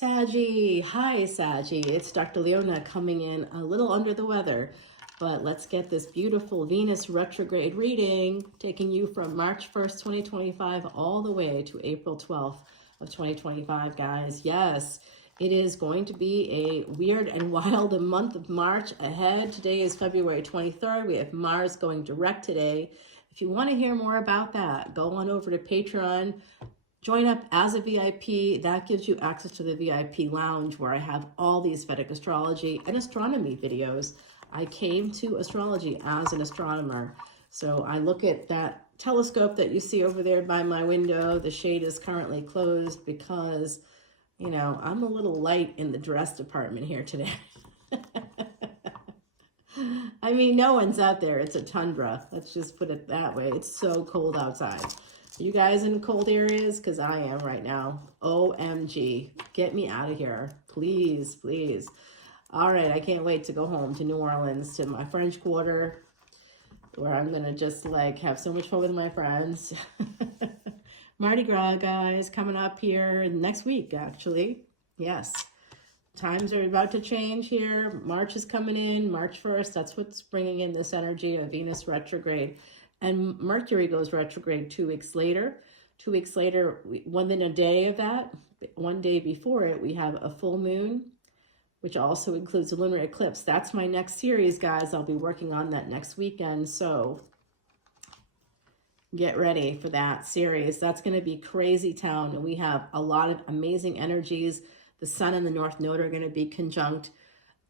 Saggie, hi Saggie. It's Dr. Leona coming in a little under the weather, but let's get this beautiful Venus retrograde reading, taking you from March 1st, 2025 all the way to April 12th of 2025, guys. Yes, it is going to be a weird and wild month of March ahead. Today is February 23rd. We have Mars going direct today. If you want to hear more about that, go on over to Patreon. Join up as a VIP. That gives you access to the VIP lounge where I have all these Vedic astrology and astronomy videos. I came to astrology as an astronomer. So I look at that telescope that you see over there by my window. The shade is currently closed because, you know, I'm a little light in the dress department here today. I mean, no one's out there. It's a tundra. Let's just put it that way. It's so cold outside. You guys in cold areas? Because I am right now. OMG. Get me out of here. Please, please. All right. I can't wait to go home to New Orleans, to my French Quarter, where I'm going to just like have so much fun with my friends. Mardi Gras, guys, coming up here next week, actually. Yes. Times are about to change here. March is coming in. March 1st. That's what's bringing in this energy of Venus retrograde. And Mercury goes retrograde 2 weeks later. 2 weeks later, within a day of that, one day before it, we have a full moon, which also includes a lunar eclipse. That's my next series, guys. I'll be working on that next weekend. So get ready for that series. That's going to be crazy town. And we have a lot of amazing energies. The Sun and the North Node are going to be conjunct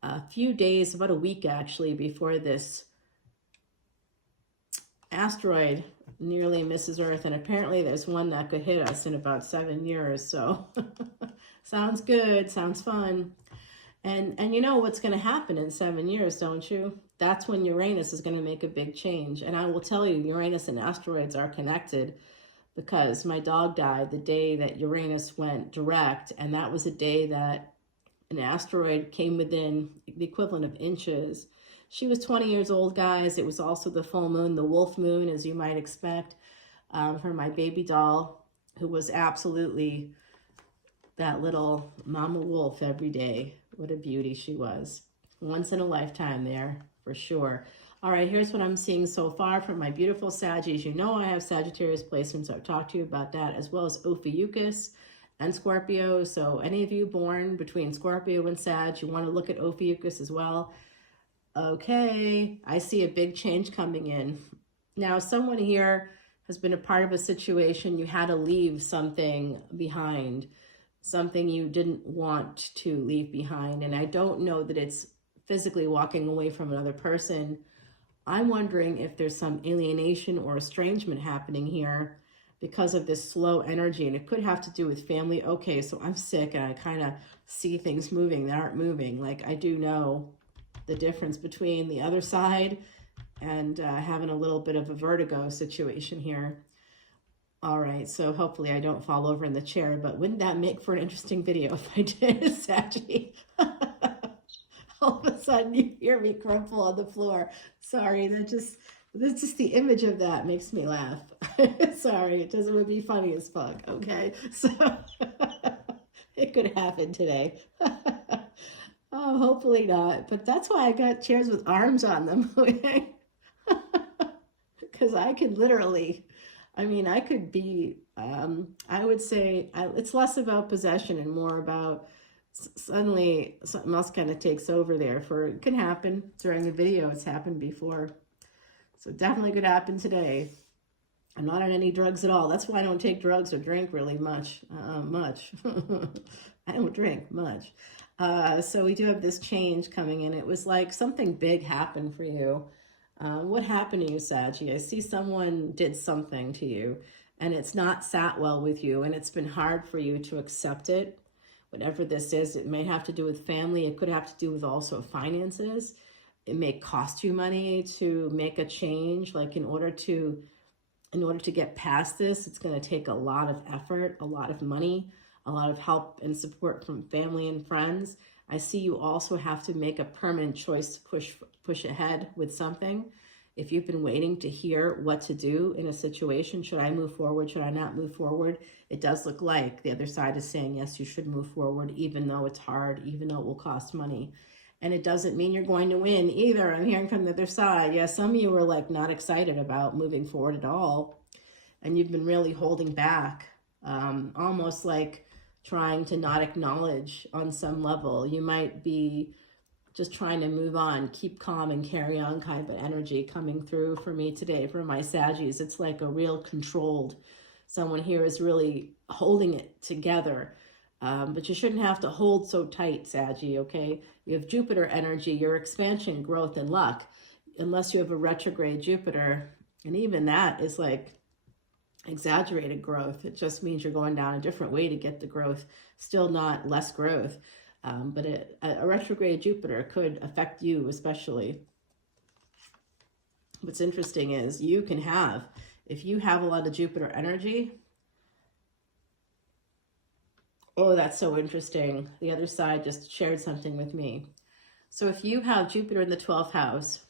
a few days, about a week actually, before this asteroid nearly misses Earth, and apparently there's one that could hit us in about 7 years. So sounds good, sounds fun. And you know what's going to happen in 7 years, don't you? That's when Uranus is going to make a big change. And I will tell you, Uranus and asteroids are connected, because my dog died the day that Uranus went direct, and that was a day that an asteroid came within the equivalent of inches. She was 20 years old, guys. It was also the full moon, the wolf moon, as you might expect, for my baby doll, who was absolutely that little mama wolf every day. What a beauty she was. Once in a lifetime there, for sure. All right, here's what I'm seeing so far from my beautiful Saggies. You know I have Sagittarius placements. I've talked to you about that, as well as Ophiuchus and Scorpio. So any of you born between Scorpio and Sag, you want to look at Ophiuchus as well. Okay, I see a big change coming in. Now, someone here has been a part of a situation. You had to leave something behind, something you didn't want to leave behind. And I don't know that it's physically walking away from another person. I'm wondering if there's some alienation or estrangement happening here because of this slow energy. And it could have to do with family. Okay, so I'm sick and I kind of see things moving that aren't moving. Like, I do know the difference between the other side and having a little bit of a vertigo situation here. All right, so hopefully I don't fall over in the chair, but wouldn't that make for an interesting video if I did, Saggie? All of a sudden you hear me crumple on the floor. Sorry, that's just the image of that makes me laugh. Sorry, it doesn't would be funny as fuck, okay? So it could happen today. Oh, hopefully not. But that's why I got chairs with arms on them. Because I could literally, I mean, I could be, I would say, it's less about possession and more about suddenly something else kind of takes over there. It can happen during a video. It's happened before. So definitely could happen today. I'm not on any drugs at all. That's why I don't take drugs or drink really much. I don't drink much. So we do have this change coming in. It was like something big happened for you. What happened to you, Saggie? I see someone did something to you and it's not sat well with you and it's been hard for you to accept it. Whatever this is, it may have to do with family. It could have to do with also finances. It may cost you money to make a change. Like in order to get past this, it's going to take a lot of effort, a lot of money, a lot of help and support from family and friends. I see you also have to make a permanent choice to push ahead with something. if you've been waiting to hear what to do in a situation, should I move forward, should I not move forward, it does look like the other side is saying, yes, you should move forward, even though it's hard, even though it will cost money. And it doesn't mean you're going to win either. I'm hearing from the other side. Yeah, some of you are like not excited about moving forward at all. And you've been really holding back, almost like trying to not acknowledge on some level. You might be just trying to move on, keep calm and carry on kind of an energy coming through for me today, for my Saggies. It's like a real controlled, someone here is really holding it together. But you shouldn't have to hold so tight, Saggie, okay? You have Jupiter energy, your expansion, growth, and luck, unless you have a retrograde Jupiter. And even that is like exaggerated growth. It just means you're going down a different way to get the growth, still not less growth. But a retrograde Jupiter could affect you especially. What's interesting is you can have, if you have a lot of Jupiter energy, oh, that's so interesting. The other side just shared something with me. So if you have Jupiter in the 12th house,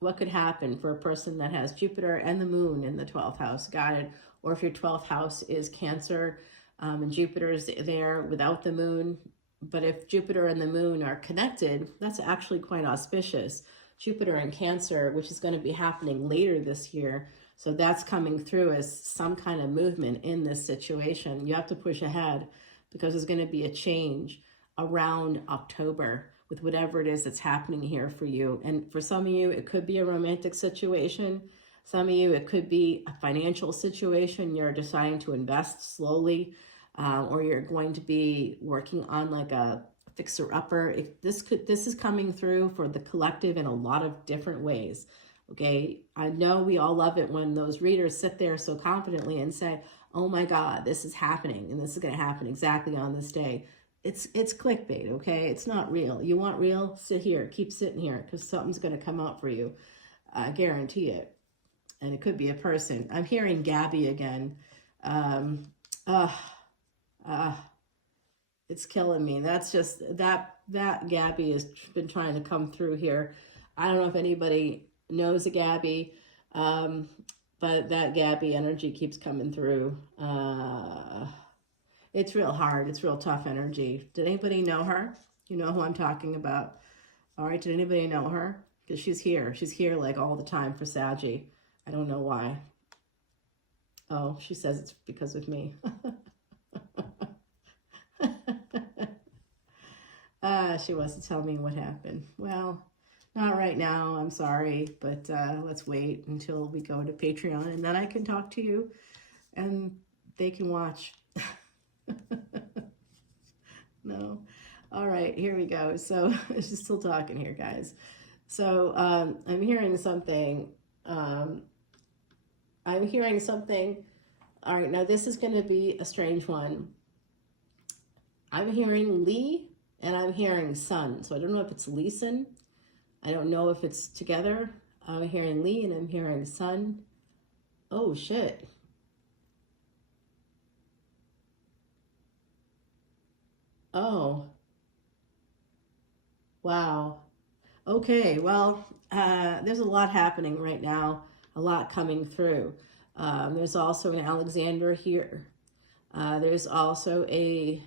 what could happen for a person that has Jupiter and the moon in the 12th house guided, or if your 12th house is Cancer and Jupiter is there without the moon? But if Jupiter and the moon are connected, that's actually quite auspicious. Jupiter and Cancer, which is going to be happening later this year. So that's coming through as some kind of movement in this situation. You have to push ahead because there's going to be a change around October with whatever it is that's happening here for you. And for some of you, it could be a romantic situation. Some of you, it could be a financial situation. You're deciding to invest slowly. Or you're going to be working on like a fixer-upper. This is coming through for the collective in a lot of different ways. Okay, I know we all love it when those readers sit there so confidently and say, "Oh my God, this is happening, and this is going to happen exactly on this day." It's clickbait. Okay, it's not real. You want real? Sit here, keep sitting here, because something's going to come out for you. I guarantee it. And it could be a person. I'm hearing Gabby again. It's killing me. That's just that Gabby has been trying to come through here. I don't know if anybody knows a Gabby, but that Gabby energy keeps coming through. It's real hard. It's real tough energy. Did anybody know her? You know who I'm talking about. All right. Did anybody know her? Because she's here. She's here like all the time for Saggie. I don't know why. Oh, she says it's because of me. She wants to tell me what happened. Well, not right now. I'm sorry, but let's wait until we go to Patreon, and then I can talk to you, and they can watch. No. All right, here we go. So she's still talking here, guys. So I'm hearing something. I'm hearing something. All right, now this is going to be a strange one. I'm hearing Lee and I'm hearing Sun. So I don't know if it's Leeson. I don't know if it's together. I'm hearing Lee and I'm hearing Sun. Oh, shit. Oh. Wow. Okay, well, there's a lot happening right now. A lot coming through. There's also an Alexander here. There's also a...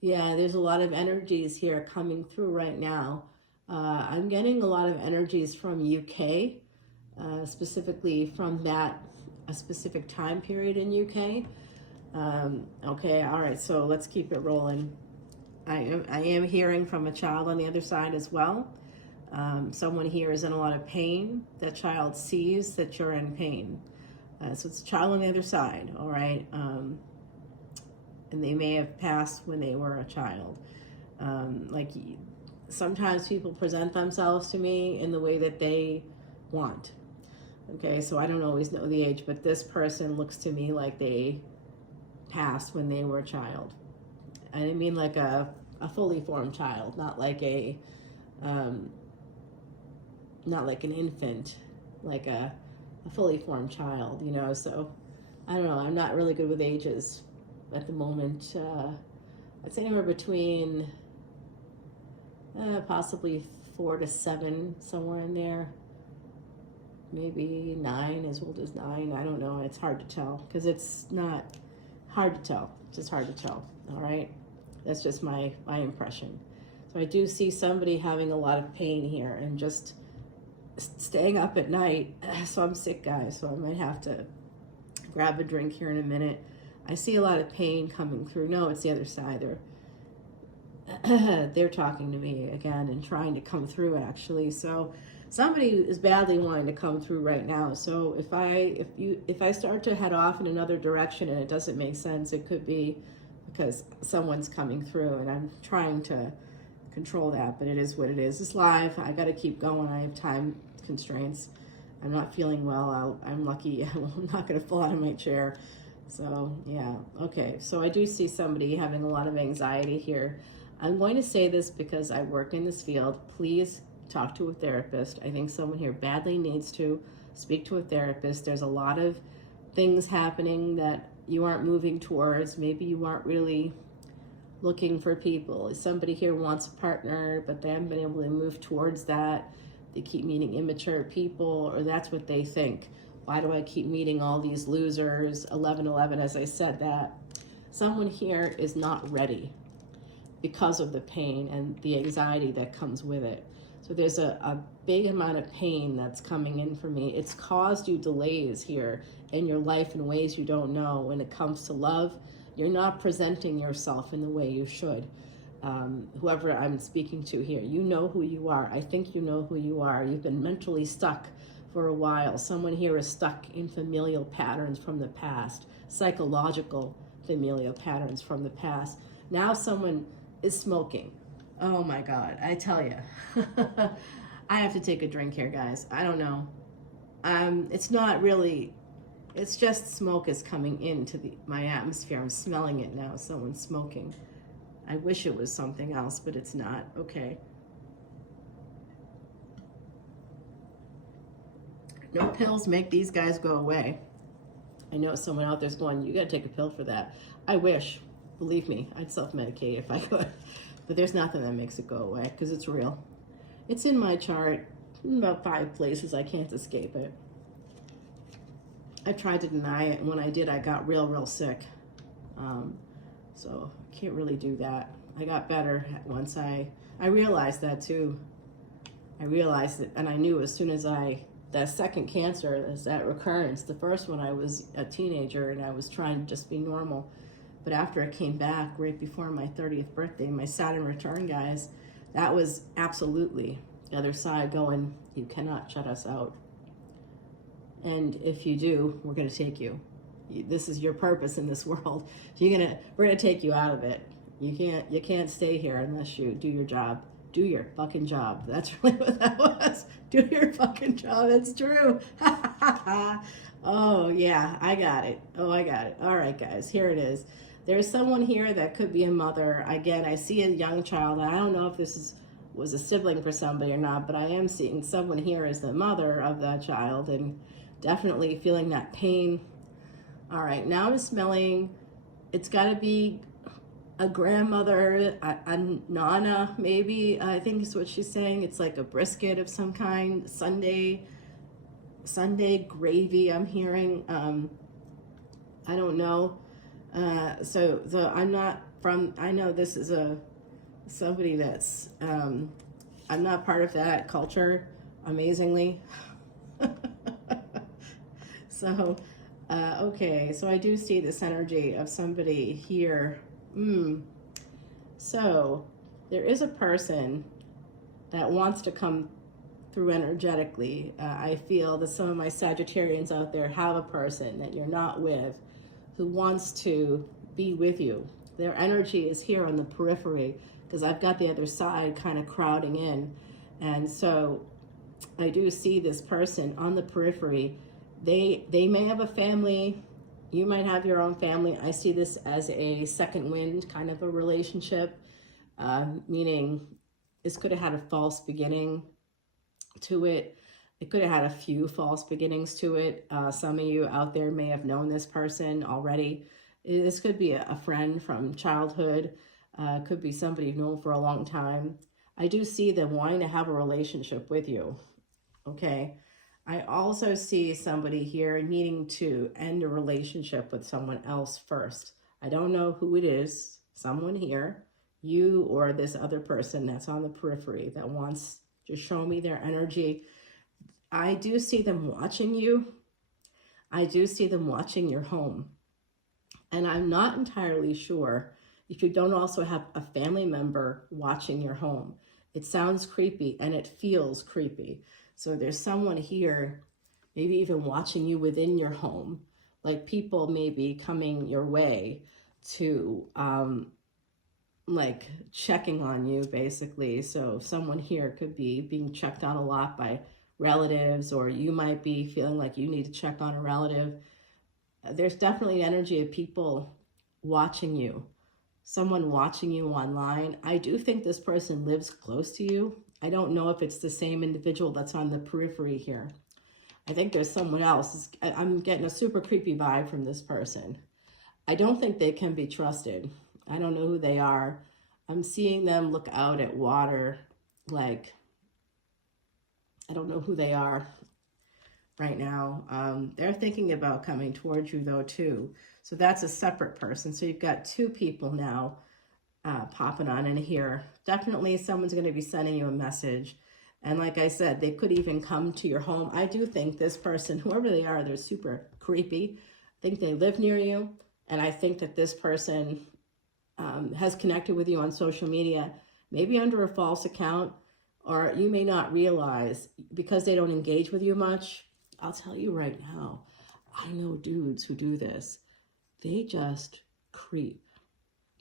yeah, there's a lot of energies here coming through right now. I'm getting a lot of energies from UK, specifically from a specific time period in UK. Okay, all right, so let's keep it rolling. I am hearing from a child on the other side as well. Someone here is in a lot of pain. That child sees that you're in pain. So it's a child on the other side, all right? And they may have passed when they were a child. Like sometimes people present themselves to me in the way that they want. Okay, so I don't always know the age, but this person looks to me like they passed when they were a child. I mean like a fully formed child, not like a not like an infant, like a fully formed child, you know. So I don't know, I'm not really good with ages at the moment. I'd say anywhere between possibly 4 to 7, somewhere in there. Maybe 9, as old as 9. I don't know. It's hard to tell because it's not hard to tell. It's just hard to tell. All right. That's just my impression. So I do see somebody having a lot of pain here and just staying up at night. So I'm sick, guys. So I might have to grab a drink here in a minute. I see a lot of pain coming through. No, it's the other side. They're talking to me again and trying to come through, actually. So somebody is badly wanting to come through right now. So if I start to head off in another direction and it doesn't make sense, it could be because someone's coming through, and I'm trying to control that, but it is what it is. It's live. I got to keep going. I have time constraints. I'm not feeling well. I'm lucky I'm not going to fall out of my chair. So yeah, okay. So I do see somebody having a lot of anxiety here. I'm going to say this because I work in this field. Please talk to a therapist. I think someone here badly needs to speak to a therapist. There's a lot of things happening that you aren't moving towards. Maybe you aren't really looking for people. Somebody here wants a partner, but they haven't been able to move towards that. They keep meeting immature people, or that's what they think. Why do I keep meeting all these losers? 1111, as I said that. Someone here is not ready because of the pain and the anxiety that comes with it. So there's a big amount of pain that's coming in for me. It's caused you delays here in your life in ways you don't know. When it comes to love, you're not presenting yourself in the way you should. Whoever I'm speaking to here, you know who you are. I think you know who you are. You've been mentally stuck for a while. Someone here is stuck in familial patterns from the past, psychological familial patterns from the past. Now someone is smoking. Oh my God, I tell you. I have to take a drink here, guys. I don't know. It's not really, it's just smoke is coming into my atmosphere. I'm smelling it now, someone's smoking. I wish it was something else, but it's not. Okay. No pills make these guys go away. I know someone out there's going, you gotta take a pill for that. I wish, believe me, I'd self-medicate if I could. But there's nothing that makes it go away because it's real. It's in my chart in about 5 places. I can't escape it. I tried to deny it, and when I did, I got real sick. So I can't really do that. I got better once I realized that too. I realized it, and I knew as soon as that second cancer, as that recurrence, the first one I was a teenager and I was trying to just be normal. But after I came back right before my 30th birthday, my Saturn return, guys, that was absolutely the other side going, you cannot shut us out. And if you do, we're going to take you. This is your purpose in this world. We're going to take you out of it. You can't stay here unless you do your job. Do your fucking job. That's really what that was. Do your fucking job. It's true. Oh, yeah, I got it. Oh, I got it. All right, guys, here it is. There's someone here that could be a mother. Again, I see a young child. I don't know if this was a sibling for somebody or not, but I am seeing someone here as the mother of that child and definitely feeling that pain. All right, now I'm smelling, it's got to be a grandmother, a nana, maybe, I think is what she's saying. It's like a brisket of some kind, Sunday gravy, I'm hearing. I don't know. So I'm not from, I know this is somebody that's, I'm not part of that culture, amazingly. So, okay, so I do see this energy of somebody here. So there is a person that wants to come through energetically. I feel that some of my Sagittarians out there have a person that you're not with who wants to be with you. Their energy is here on the periphery because I've got the other side kind of crowding in. And so I do see this person on the periphery. They may have a family. You might have your own family. I see this as a second wind kind of a relationship, meaning this could have had a false beginning to it. It could have had a few false beginnings to it. Some of you out there may have known this person already. This could be a friend from childhood. Could be somebody you've known for a long time. I do see them wanting to have a relationship with you, okay? I also see somebody here needing to end a relationship with someone else first. I don't know who it is, someone here, you or this other person that's on the periphery that wants to show me their energy. I do see them watching you. I do see them watching your home. And I'm not entirely sure if you don't also have a family member watching your home. It sounds creepy and it feels creepy. So there's someone here, maybe even watching you within your home, like people maybe coming your way to like checking on you basically. So someone here could be being checked on a lot by relatives, or you might be feeling like you need to check on a relative. There's definitely energy of people watching you, someone watching you online. I do think this person lives close to you. I don't know if it's the same individual that's on the periphery here. I think there's someone else. I'm getting a super creepy vibe from this person. I don't think they can be trusted. I don't know who they are. I'm seeing them look out at water like, I don't know who they are right now. They're thinking about coming towards you though too. So that's a separate person. So you've got two people now popping on in here. Definitely someone's going to be sending you a message. And like I said, they could even come to your home. I do think this person, whoever they are, they're super creepy. I think they live near you. And I think that this person has connected with you on social media, maybe under a false account, or you may not realize because they don't engage with you much. I'll tell you right now, I know dudes who do this. They just creep.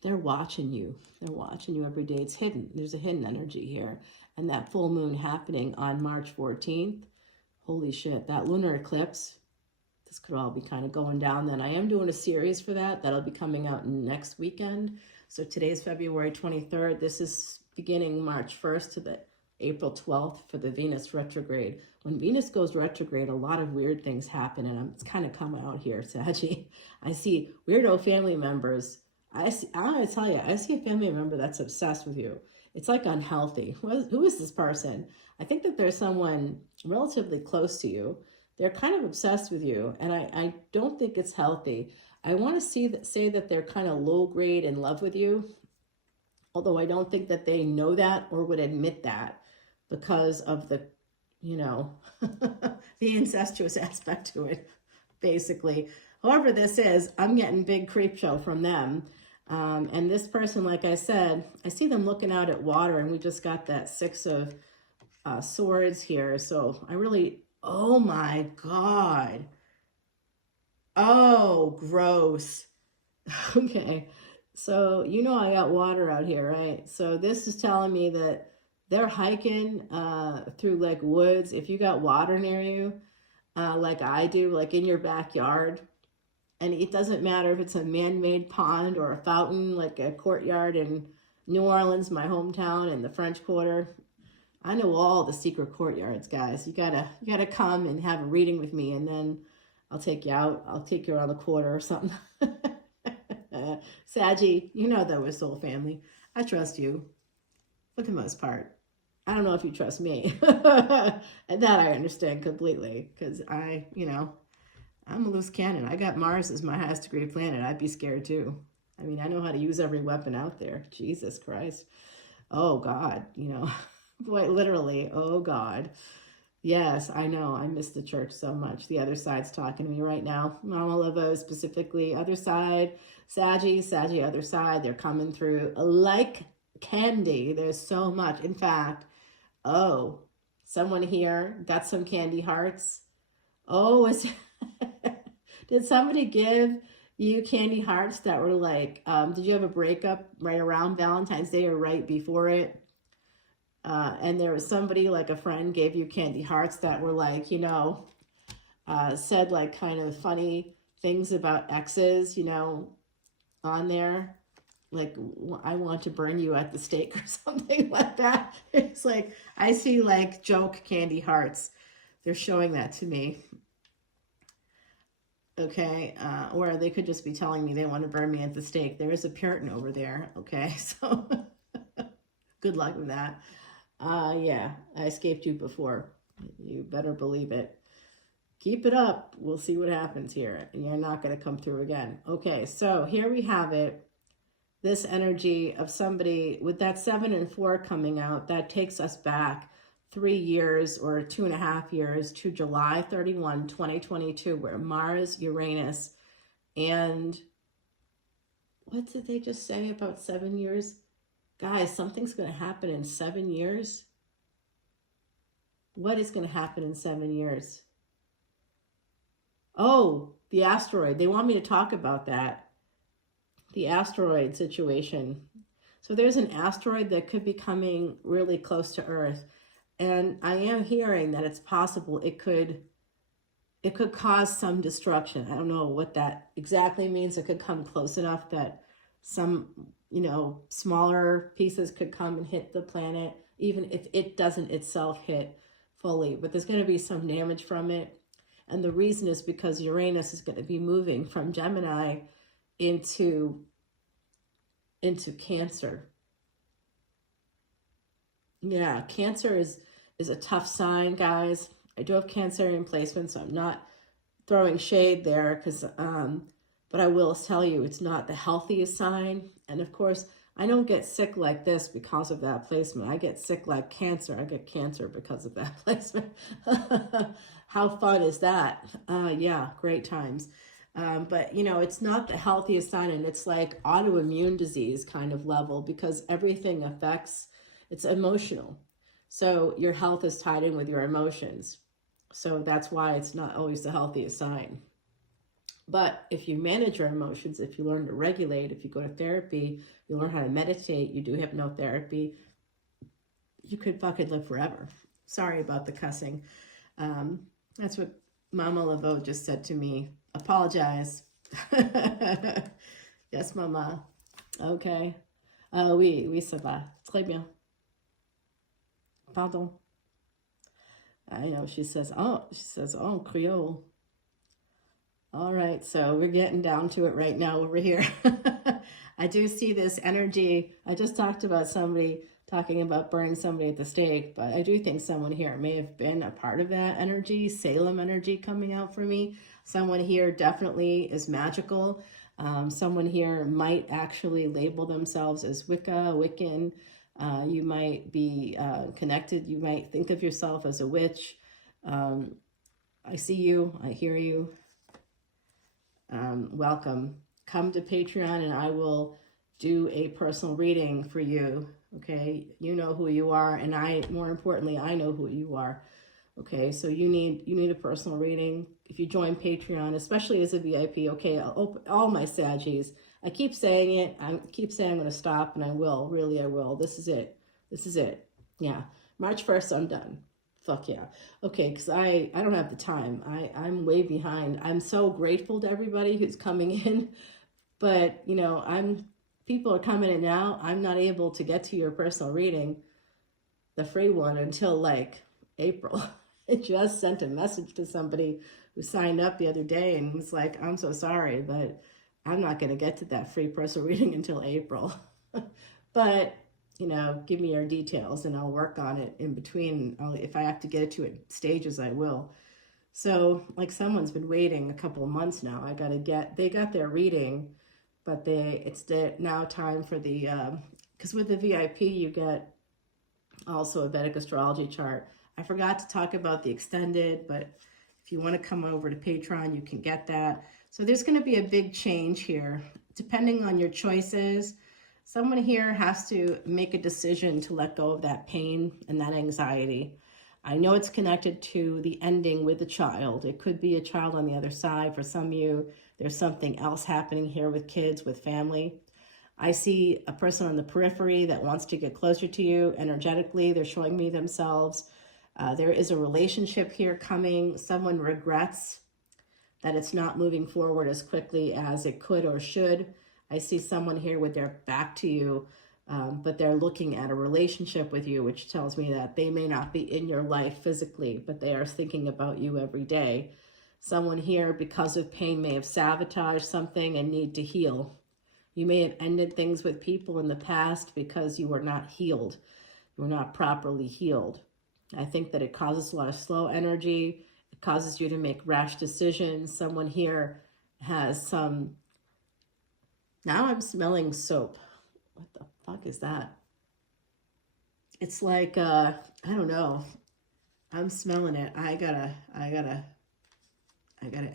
They're watching you. They're watching you every day. It's hidden. There's a hidden energy here. And that full moon happening on March 14th, holy shit, that lunar eclipse, this could all be kind of going down then. I am doing a series for that. That'll be coming out next weekend. So today's February 23rd. This is beginning March 1st to the April 12th for the Venus retrograde. When Venus goes retrograde, a lot of weird things happen, and it's kind of coming out here, Saggie. I see weirdo family members. I want to tell you, I see a family member that's obsessed with you. It's like unhealthy. Who is this person? I think that there's someone relatively close to you. They're kind of obsessed with you, and I don't think it's healthy. I want to say that they're kind of low grade in love with you, although I don't think that they know that or would admit that because of the, you know, the incestuous aspect to it, basically. However this is, I'm getting big creep show from them. And this person, like I said, I see them looking out at water, and we just got that Six of Swords here. So I really, oh my God. Oh, gross. Okay. So, you know, I got water out here, right? So this is telling me that they're hiking through like woods. If you got water near you, like I do, like in your backyard, and it doesn't matter if it's a man-made pond or a fountain, like a courtyard in New Orleans, my hometown, in the French Quarter. I know all the secret courtyards, guys. You gotta come and have a reading with me, and then I'll take you out. I'll take you around the quarter or something. Saggie, you know that we're soul family. I trust you for the most part. I don't know if you trust me. And that I understand completely, because I'm a loose cannon. I got Mars as my highest degree planet. I'd be scared too. I mean, I know how to use every weapon out there. Jesus Christ. Oh God, boy, literally, oh God. Yes, I know. I miss the church so much. The other side's talking to me right now. Mama Lovo specifically. Other side. Saggie, other side. They're coming through like candy. There's so much. In fact, oh, someone here got some candy hearts. Oh, did somebody give you candy hearts that were like, did you have a breakup right around Valentine's Day or right before it? And there was somebody, like a friend, gave you candy hearts that were like, said like kind of funny things about exes, on there. Like, I want to burn you at the stake or something like that. It's like, I see like joke candy hearts. They're showing that to me. Okay, or they could just be telling me they want to burn me at the stake. There is a Puritan over there, okay? So good luck with that. Yeah, I escaped you before. You better believe it. Keep it up. We'll see what happens here. You're not going to come through again. Okay, so here we have it. This energy of somebody with that 7 and 4 coming out, that takes us back 3 years or 2.5 years to July 31, 2022, where Mars, Uranus, and what did they just say about 7 years? Guys, something's going to happen in 7 years. What is going to happen in 7 years? Oh, the asteroid. They want me to talk about that. The asteroid situation. So there's an asteroid that could be coming really close to Earth. And I am hearing that it's possible it could cause some destruction. I don't know what that exactly means. It could come close enough that some, smaller pieces could come and hit the planet, even if it doesn't itself hit fully. But there's going to be some damage from it. And the reason is because Uranus is going to be moving from Gemini into Cancer. Yeah, Cancer is a tough sign, guys. I do have Cancerian placement, so I'm not throwing shade there, but I will tell you it's not the healthiest sign. And of course, I don't get sick like this because of that placement. I get sick like Cancer. I get cancer because of that placement. How fun is that? Yeah, great times. But, it's not the healthiest sign, and it's like autoimmune disease kind of level because everything affects, it's emotional. So your health is tied in with your emotions. So that's why it's not always the healthiest sign. But if you manage your emotions, if you learn to regulate, if you go to therapy, you learn how to meditate, you do hypnotherapy, you could fucking live forever. Sorry about the cussing. That's what Mama Laveau just said to me. Apologize. Yes, Mama. Okay. Oui, ça va. Très bien. Pardon. I know, she says, Creole. All right, so we're getting down to it right now over here. I do see this energy. I just talked about somebody talking about burning somebody at the stake, but I do think someone here may have been a part of that energy, Salem energy coming out for me. Someone here definitely is magical. Someone here might actually label themselves as Wicca, Wiccan. You might be connected. You might think of yourself as a witch. I see you. I hear you. Welcome. Come to Patreon and I will do a personal reading for you. Okay, you know who you are, and more importantly, I know who you are. Okay, so you need a personal reading. If you join Patreon, especially as a VIP, okay, all my Saggies, I keep saying it. I keep saying I'm going to stop, and I will. Really, I will. This is it. This is it. Yeah. March 1st, I'm done. Fuck yeah. Okay, because I don't have the time. I'm way behind. I'm so grateful to everybody who's coming in, but, people are coming in now. I'm not able to get to your personal reading, the free one, until like April. I just sent a message to somebody who signed up the other day and was like, I'm so sorry, but I'm not going to get to that free personal reading until April. But, give me your details and I'll work on it in between. If I have to get it to it stages, I will. So like someone's been waiting a couple of months now. They got their reading, but it's now time for the, because with the VIP, you get also a Vedic Astrology chart. I forgot to talk about the extended, but if you want to come over to Patreon, you can get that. So there's going to be a big change here, depending on your choices. Someone here has to make a decision to let go of that pain and that anxiety. I know it's connected to the ending with the child. It could be a child on the other side. For some of you, there's something else happening here with kids, with family. I see a person on the periphery that wants to get closer to you energetically. They're showing me themselves. There is a relationship here coming. Someone regrets that it's not moving forward as quickly as it could or should. I see someone here with their back to you, but they're looking at a relationship with you, which tells me that they may not be in your life physically, but they are thinking about you every day. Someone here, because of pain, may have sabotaged something and need to heal. You may have ended things with people in the past because you were not healed. you're not properly healed. I think that it causes a lot of slow energy. It causes you to make rash decisions. Someone here has some, now I'm smelling soap. What the fuck is that? It's like, I don't know. I'm smelling it. I gotta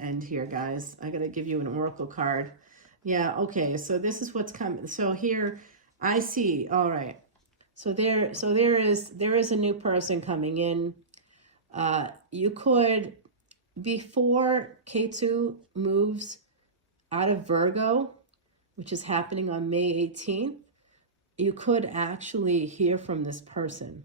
end here, guys. I gotta give you an oracle card. Yeah, okay, so this is what's coming. So here I see, all right. So there is a new person coming in. You could, before Ketu moves out of Virgo, which is happening on May 18th, you could actually hear from this person.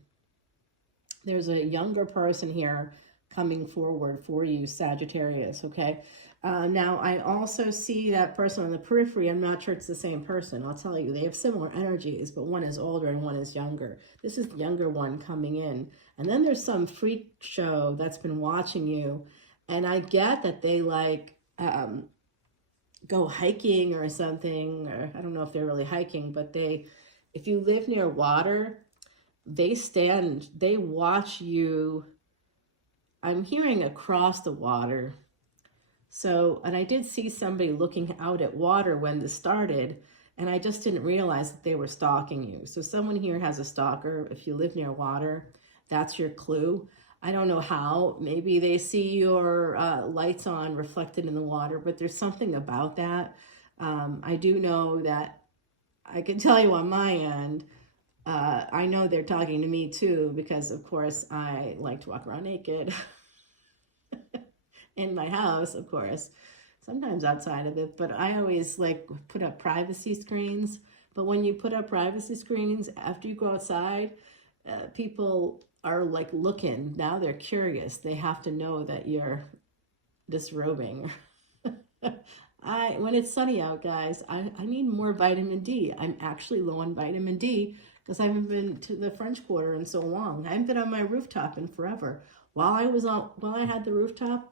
There's a younger person here coming forward for you, Sagittarius, okay? Now, I also see that person on the periphery. I'm not sure it's the same person. I'll tell you, they have similar energies, but one is older and one is younger. This is the younger one coming in. And then there's some freak show that's been watching you. And I get that they like go hiking or something, or I don't know if they're really hiking, but if you live near water, they watch you. I'm hearing across the water. So, and I did see somebody looking out at water when this started, and I just didn't realize that they were stalking you. So someone here has a stalker. If you live near water, that's your clue. I don't know how. Maybe they see your lights on reflected in the water, but there's something about that. I do know that I can tell you on my end, I know they're talking to me too, because of course I like to walk around naked in my house, of course, sometimes outside of it, but I always like put up privacy screens. But when you put up privacy screens after you go outside, people are like looking. Now they're curious. They have to know that you're disrobing. When it's sunny out, guys, I need more vitamin D. I'm actually low on vitamin D because I haven't been to the French Quarter in so long. I haven't been on my rooftop in forever. While I had the rooftop,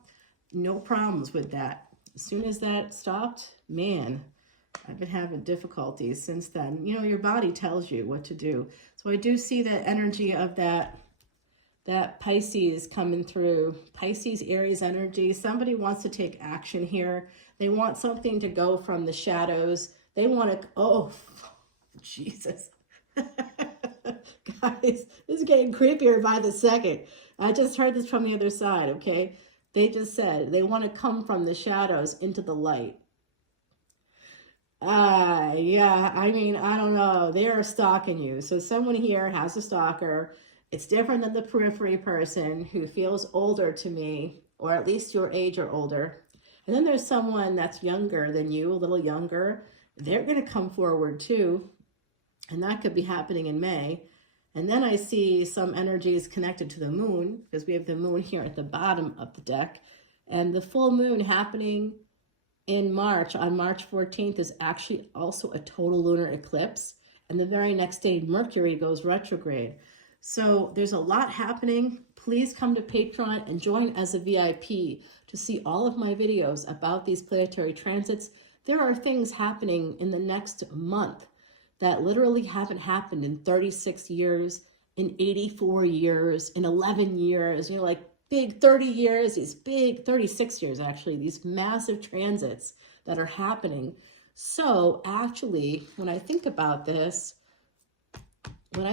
no problems with that. As soon as that stopped, man, I've been having difficulties since then. You know, your body tells you what to do. So I do see the energy of that Pisces coming through. Pisces, Aries energy. Somebody wants to take action here. They want something to go from the shadows. They want to, oh, Jesus. Guys, this is getting creepier by the second. I just heard this from the other side, okay? They just said they want to come from the shadows into the light. Yeah, I mean, I don't know. They are stalking you. So someone here has a stalker. It's different than the periphery person who feels older to me, or at least your age or older. And then there's someone that's younger than you, a little younger. They're going to come forward too. And that could be happening in May. And then I see some energies connected to the moon, because we have the moon here at the bottom of the deck. And the full moon happening in March, on March 14th, is actually also a total lunar eclipse. And the very next day, Mercury goes retrograde. So there's a lot happening. Please come to Patreon and join as a VIP to see all of my videos about these planetary transits. There are things happening in the next month that literally haven't happened in 36 years, in 84 years, in 11 years, you know, like big 30 years, these big 36 years, actually, these massive transits that are happening. So actually, when I think about this, the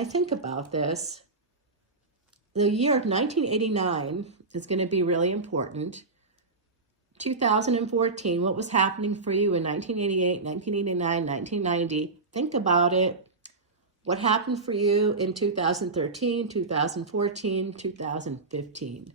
year of 1989 is going to be really important. 2014, what was happening for you in 1988, 1989, 1990? Think about it. What happened for you in 2013, 2014, 2015?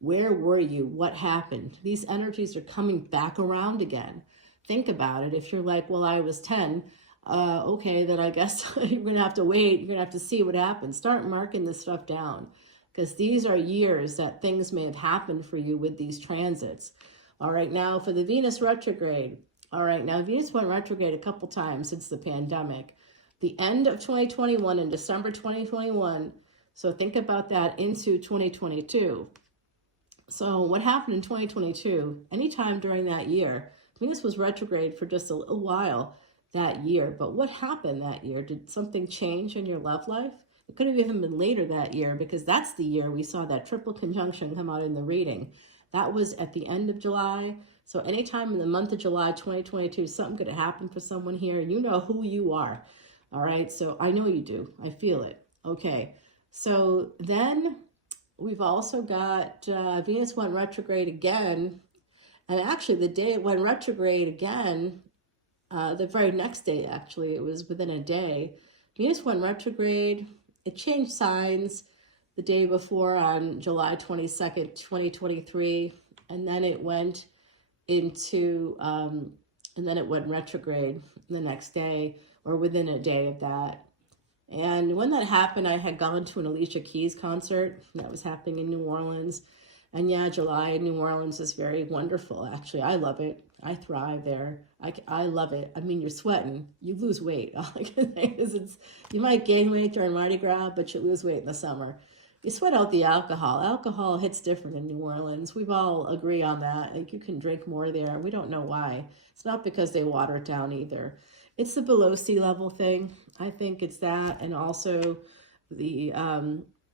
Where were you? What happened? These energies are coming back around again. Think about it. If you're like, well, I was 10, okay, then I guess you're going to have to wait. You're going to have to see what happens. Start marking this stuff down, because these are years that things may have happened for you with these transits. All right, now for the Venus retrograde. All right, now Venus went retrograde a couple times since the pandemic. The end of 2021 and December 2021. So think about that into 2022. So what happened in 2022? Anytime during that year, Venus was retrograde for just a little while that year. But what happened that year? Did something change in your love life? It could have even been later that year, because that's the year we saw that triple conjunction come out in the reading. That was at the end of July. So anytime in the month of July 2022, something could happen for someone here. You know who you are. All right. So I know you do. I feel it. Okay. So then we've also got Venus went retrograde again. And actually the day it went retrograde again, the very next day, actually, it was within a day, Venus went retrograde. It changed signs the day before on July 22nd, 2023. And then it went into, and then it went retrograde the next day or within a day of that. And when that happened, I had gone to an Alicia Keys concert that was happening in New Orleans. And yeah, July in New Orleans is very wonderful, actually. I love it. I thrive there. I love it. I mean, you're sweating. You lose weight. All I can say is you might gain weight during Mardi Gras, but you lose weight in the summer. You sweat out the alcohol. Alcohol hits different in New Orleans. We've all agree on that. Like, you can drink more there. We don't know why. It's not because they water it down either. It's the below sea level thing. I think it's that. And also the,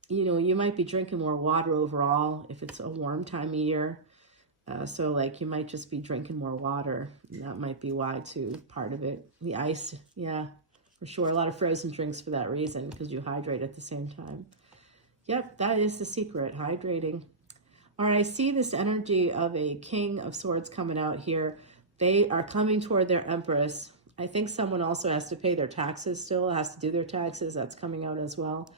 you know, you might be drinking more water overall if it's a warm time of year. So like you might just be drinking more water. And that might be why too, part of it. The ice, yeah, for sure. A lot of frozen drinks for that reason, because you hydrate at the same time. Yep, that is the secret, hydrating. All right, I see this energy of a King of Swords coming out here. They are coming toward their Empress. I think someone also has to pay their taxes still, has to do their taxes. That's coming out as well.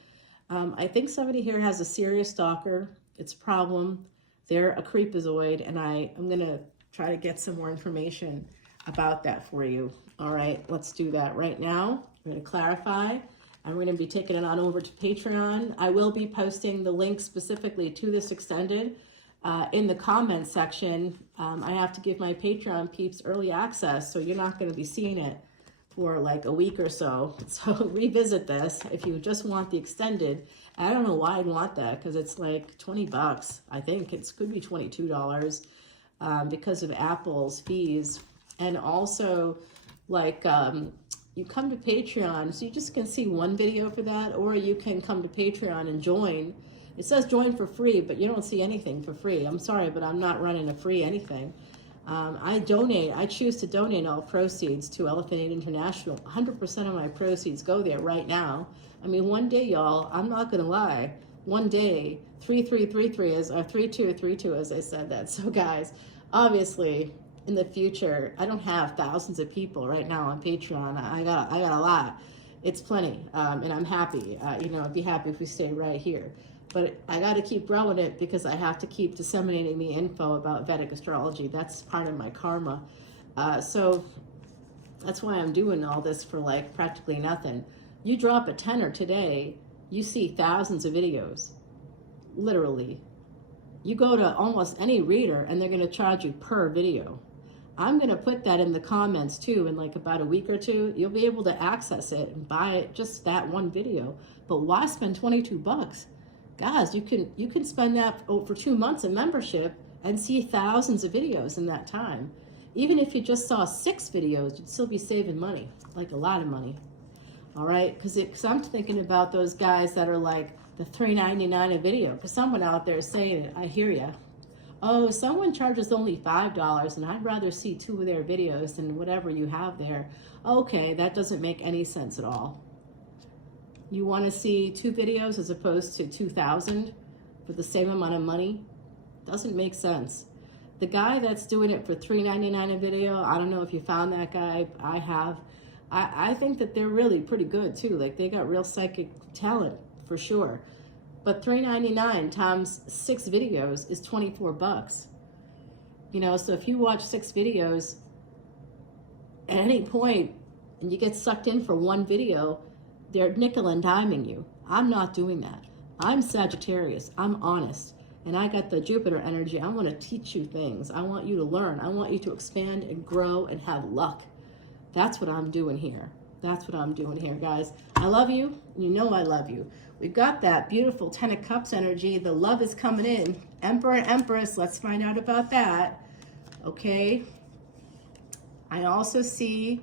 I think somebody here has a serious stalker. It's a problem. They're a creepazoid, and I'm going to try to get some more information about that for you. All right, let's do that right now. I'm going to clarify. I'm going to be taking it on over to Patreon. I will be posting the link specifically to this extended in the comments section. I have to give my Patreon peeps early access, so you're not going to be seeing it for like a week or so. So revisit this if you just want the extended. I don't know why I'd want that, because it's like 20 bucks. I think it could be $22 because of Apple's fees. And also like you come to Patreon, so you just can see one video for that, or you can come to Patreon and join. It says join for free, but you don't see anything for free. I'm sorry, but I'm not running a free anything. I choose to donate all proceeds to Elephant Aid International. 100% of my proceeds go there right now. I mean, one day, y'all, I'm not going to lie. One day, 3333 is, or 3232 as I said that. So guys, obviously in the future, I don't have thousands of people right now on Patreon. I got a lot. It's plenty. And I'm happy. You know, I'd be happy if we stay right here. But I got to keep growing it, because I have to keep disseminating the info about Vedic astrology. That's part of my karma. So that's why I'm doing all this for like practically nothing. You drop a tenner today, you see thousands of videos, literally. You go to almost any reader and they're going to charge you per video. I'm going to put that in the comments too. In like about a week or two, you'll be able to access it and buy it, just that one video. But why spend 22 bucks? Guys, you can spend that for 2 months of membership and see thousands of videos in that time. Even if you just saw 6 videos, you'd still be saving money, like a lot of money. All right, because I'm thinking about those guys that are like the $3.99 a video. Because someone out there is saying it, I hear ya. Oh, someone charges only $5, and I'd rather see 2 of their videos than whatever you have there. Okay, that doesn't make any sense at all. You want to see 2 videos as opposed to 2,000 for the same amount of money? Doesn't make sense. The guy that's doing it for $3.99 a video, I don't know if you found that guy. I have. I think that they're really pretty good too. Like, they got real psychic talent for sure. But $3.99 times 6 videos is 24 bucks. You know, so if you watch 6 videos at any point and you get sucked in for one video, they're nickel and diming you. I'm not doing that. I'm Sagittarius. I'm honest. And I got the Jupiter energy. I want to teach you things. I want you to learn. I want you to expand and grow and have luck. That's what I'm doing here. That's what I'm doing here, guys. I love you. You know I love you. We've got that beautiful 10 of Cups energy. The love is coming in. Emperor and Empress. Let's find out about that. Okay. I also see,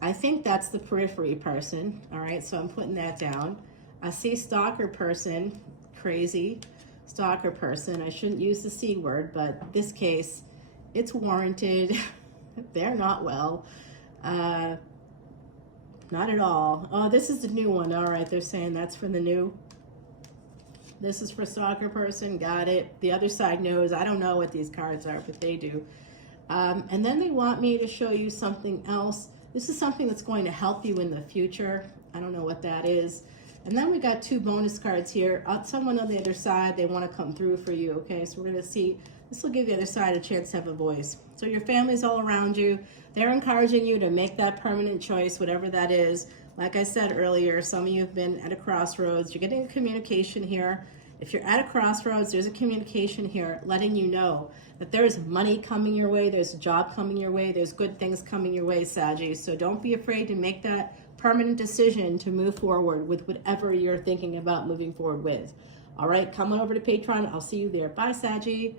I think that's the periphery person. All right, so I'm putting that down. I see stalker person, crazy stalker person. I shouldn't use the C word, but this case, it's warranted. They're not well. Not at all. Oh, this is the new one. All right, they're saying that's for the new. This is for stalker person. Got it. The other side knows. I don't know what these cards are, but they do. And then they want me to show you something else. This is something that's going to help you in the future. I don't know what that is. And then we got 2 bonus cards here. Someone on the other side, they want to come through for you. Okay, so we're going to see. This will give the other side a chance to have a voice. So your family's all around you. They're encouraging you to make that permanent choice, whatever that is. Like I said earlier, some of you have been at a crossroads. You're getting a communication here. If you're at a crossroads, there's a communication here letting you know that there's money coming your way, there's a job coming your way, there's good things coming your way, Saggie. So don't be afraid to make that permanent decision to move forward with whatever you're thinking about moving forward with. All right, come on over to Patreon. I'll see you there. Bye, Saggie.